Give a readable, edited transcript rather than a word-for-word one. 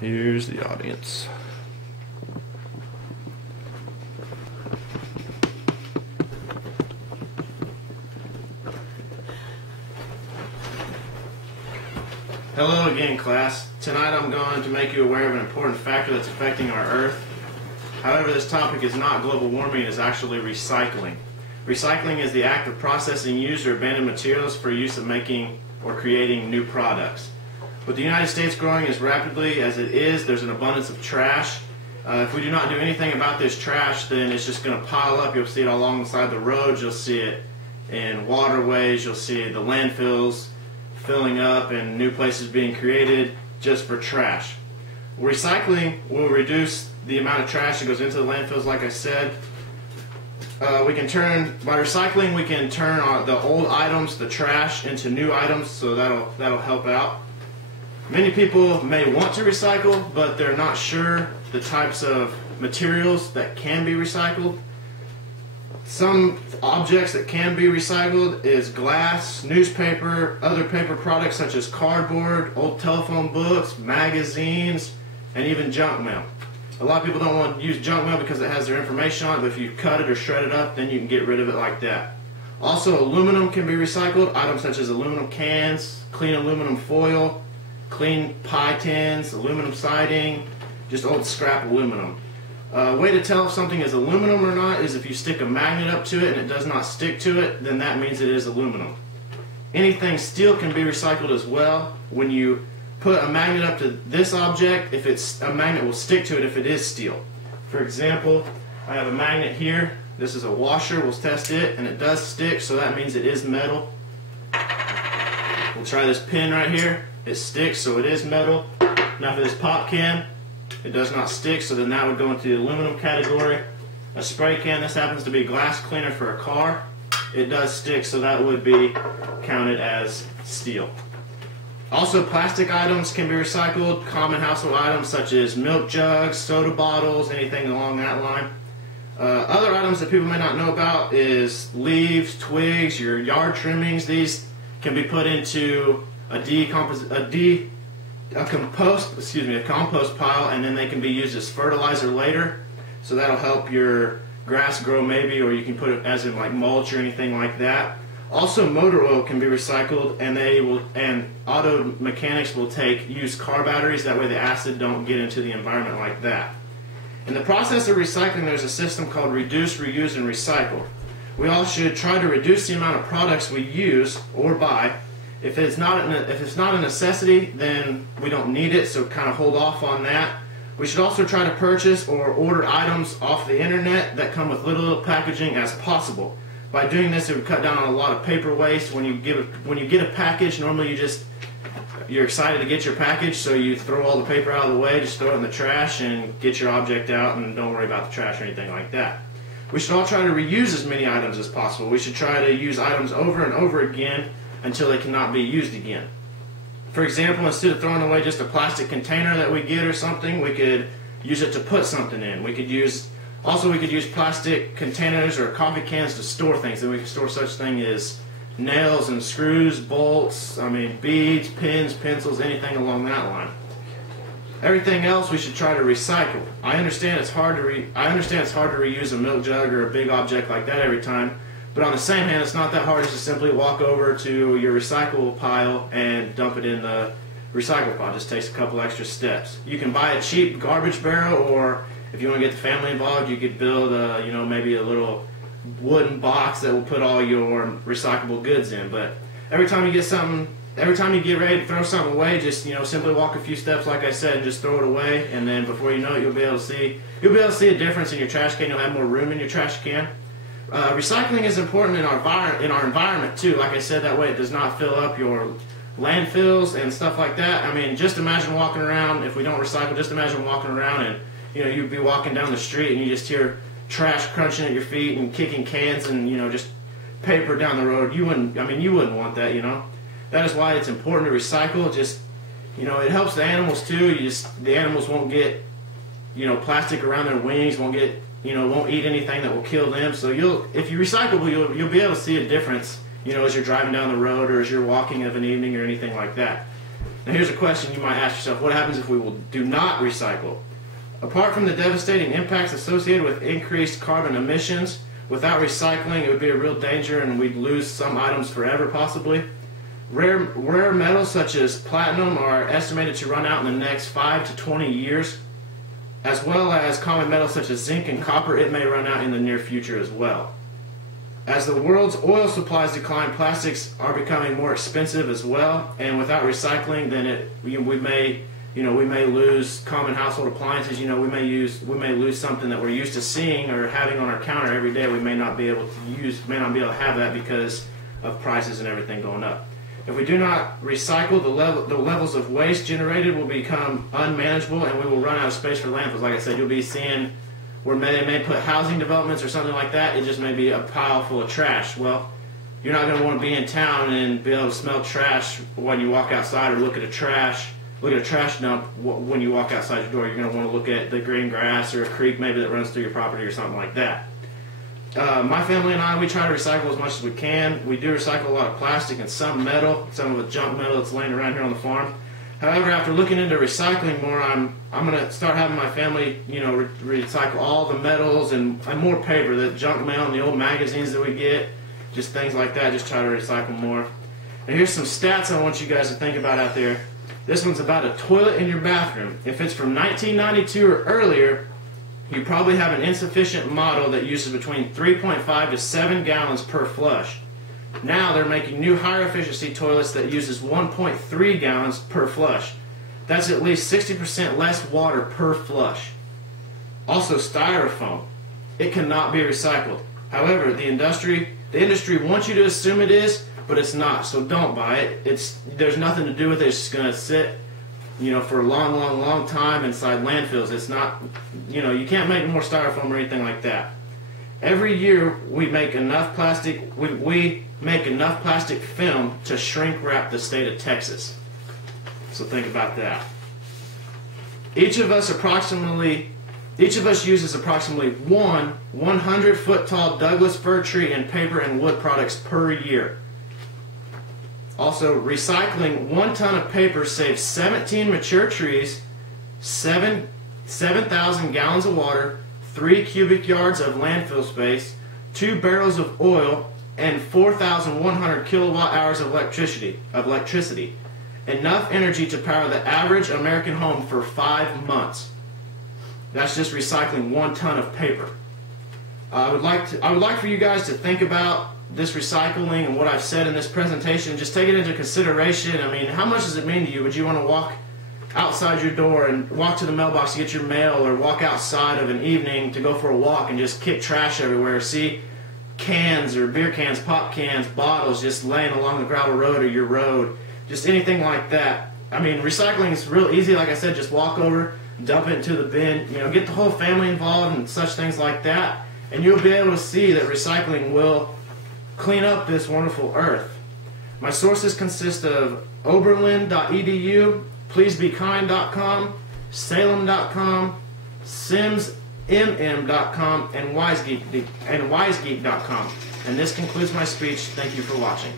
Here's the audience. Hello again, class. Tonight I'm going to make you aware of an important factor that's affecting our Earth. However, this topic is not global warming, it is actually recycling. Recycling is the act of processing used or abandoned materials for use of making or creating new products. With the United States growing as rapidly as it is, there's an abundance of trash. If we do not do anything about this trash, then it's just going to pile up. You'll see it alongside the roads, you'll see it in waterways, you'll see the landfills filling up and new places being created just for trash. Recycling will reduce the amount of trash that goes into the landfills, like I said. By recycling, we can turn the old items, the trash, into new items, so that'll help out. Many people may want to recycle, but they're not sure the types of materials that can be recycled. Some objects that can be recycled is glass, newspaper, other paper products such as cardboard, old telephone books, magazines, and even junk mail. A lot of people don't want to use junk mail because it has their information on it, but if you cut it or shred it up, then you can get rid of it like that. Also, aluminum can be recycled. Items such as aluminum cans, clean aluminum foil, clean pie tins, aluminum siding, just old scrap aluminum. A way to tell if something is aluminum or not is if you stick a magnet up to it and it does not stick to it, then that means it is aluminum. Anything steel can be recycled as well. When you put a magnet up to this object, a magnet will stick to it if it is steel. For example, I have a magnet here. This is a washer. We'll test it, and it does stick, so that means it is metal. We'll try this pin right here. It sticks, so it is metal. Now for this pop can, it does not stick, so then that would go into the aluminum category. A spray can, this happens to be glass cleaner for a car. It does stick, so that would be counted as steel. Also, plastic items can be recycled. Common household items such as milk jugs, soda bottles, anything along that line. Other items that people may not know about is leaves, twigs, your yard trimmings. These can be put into a compost pile, and then they can be used as fertilizer later. So that'll help your grass grow maybe, or you can put it as in like mulch or anything like that. Also, motor oil can be recycled, and auto mechanics will take used car batteries. That way the acid don't get into the environment like that. In the process of recycling, there's a system called reduce, reuse, and recycle. We all should try to reduce the amount of products we use or buy. If it's not a necessity, then we don't need it, so kind of hold off on that. We should also try to purchase or order items off the internet that come with little packaging as possible. By doing this, it would cut down on a lot of paper waste. When you get a package, normally you're excited to get your package, so you throw all the paper out of the way, just throw it in the trash and get your object out, and don't worry about the trash or anything like that. We should all try to reuse as many items as possible. We should try to use items over and over again until they cannot be used again. For example, instead of throwing away just a plastic container that we get or something, we could use it to put something in. We could use plastic containers or coffee cans to store things. And we can store such things as nails and screws, bolts, beads, pens, pencils, anything along that line. Everything else we should try to recycle. I understand it's hard to reuse a milk jug or a big object like that every time. But on the same hand, it's not that hard to simply walk over to your recycle pile and dump it in the recycle pile. It just takes a couple extra steps. You can buy a cheap garbage barrel, or if you want to get the family involved, you could build maybe a little wooden box that will put all your recyclable goods in. But every time you get ready to throw something away, just simply walk a few steps, like I said, and just throw it away. And then before you know it, you'll be able to see a difference in your trash can. You'll have more room in your trash can. Recycling is important in our environment too. Like I said, that way it does not fill up your landfills and stuff like that. Just imagine walking around. If we don't recycle, just imagine walking around and you'd be walking down the street and you just hear trash crunching at your feet and kicking cans and just paper down the road. You wouldn't want that. That is why it's important to recycle. Just it helps the animals too. The animals won't get plastic around their wings. Won't eat anything that will kill them. So if you recycle, you'll be able to see a difference, as you're driving down the road or as you're walking of an evening or anything like that. Now here's a question you might ask yourself: what happens if we do not recycle? Apart from the devastating impacts associated with increased carbon emissions, without recycling it would be a real danger and we'd lose some items forever possibly. Rare metals such as platinum are estimated to run out in the next 5 to 20 years, as well as common metals such as zinc and copper. It may run out in the near future as well. As the world's oil supplies decline, plastics are becoming more expensive as well, and without recycling, then we may lose common household appliances. We may lose something that we're used to seeing or having on our counter every day. We may not be able to have that because of prices and everything going up. If we do not recycle, the levels of waste generated will become unmanageable, and we will run out of space for landfills. Like I said, you'll be seeing where they may put housing developments or something like that. It just may be a pile full of trash. Well, you're not going to want to be in town and be able to smell trash when you walk outside, or look at a trash dump when you walk outside your door. You're going to want to look at the green grass or a creek maybe that runs through your property or something like that. My family and I, we try to recycle as much as we can. We do recycle a lot of plastic and some metal, some of the junk metal that's laying around here on the farm. However, after looking into recycling more, I'm going to start having my family, recycle all the metals and more paper, the junk mail and the old magazines that we get, just things like that. Just try to recycle more. And here's some stats I want you guys to think about out there. This one's about a toilet in your bathroom. If it's from 1992 or earlier, you probably have an insufficient model that uses between 3.5 to 7 gallons per flush. Now they're making new higher efficiency toilets that uses 1.3 gallons per flush. That's at least 60% less water per flush. Also, styrofoam. It cannot be recycled. However, the industry wants you to assume it is, but it's not. So don't buy it. There's nothing to do with it. It's just going to sit, for a long time inside landfills. It's not, you can't make more styrofoam or anything like that. Every year we make enough plastic. We make enough plastic film to shrink wrap the state of Texas. So think about that. Each of us uses approximately one 100-foot tall Douglas fir tree in paper and wood products per year. Also, recycling 1 ton of paper saves 17 mature trees, 7,000 gallons of water, 3 cubic yards of landfill space, 2 barrels of oil, and 4,100 kilowatt hours of electricity. Enough energy to power the average American home for 5 months. That's just recycling 1 ton of paper. I would like for you guys to think about this recycling and what I've said in this presentation. Just take it into consideration. I mean, how much does it mean to you? Would you want to walk outside your door and walk to the mailbox to get your mail, or walk outside of an evening to go for a walk and just kick trash everywhere? See cans or beer cans, pop cans, bottles just laying along the gravel road or your road, just anything like that. I mean, recycling is real easy. Like I said, just walk over, dump it into the bin, get the whole family involved and such things like that, and you'll be able to see that recycling will clean up this wonderful earth. My sources consist of oberlin.edu, pleasebekind.com, salem.com, simsmm.com, and wisegeek.com. And this concludes my speech. Thank you for watching.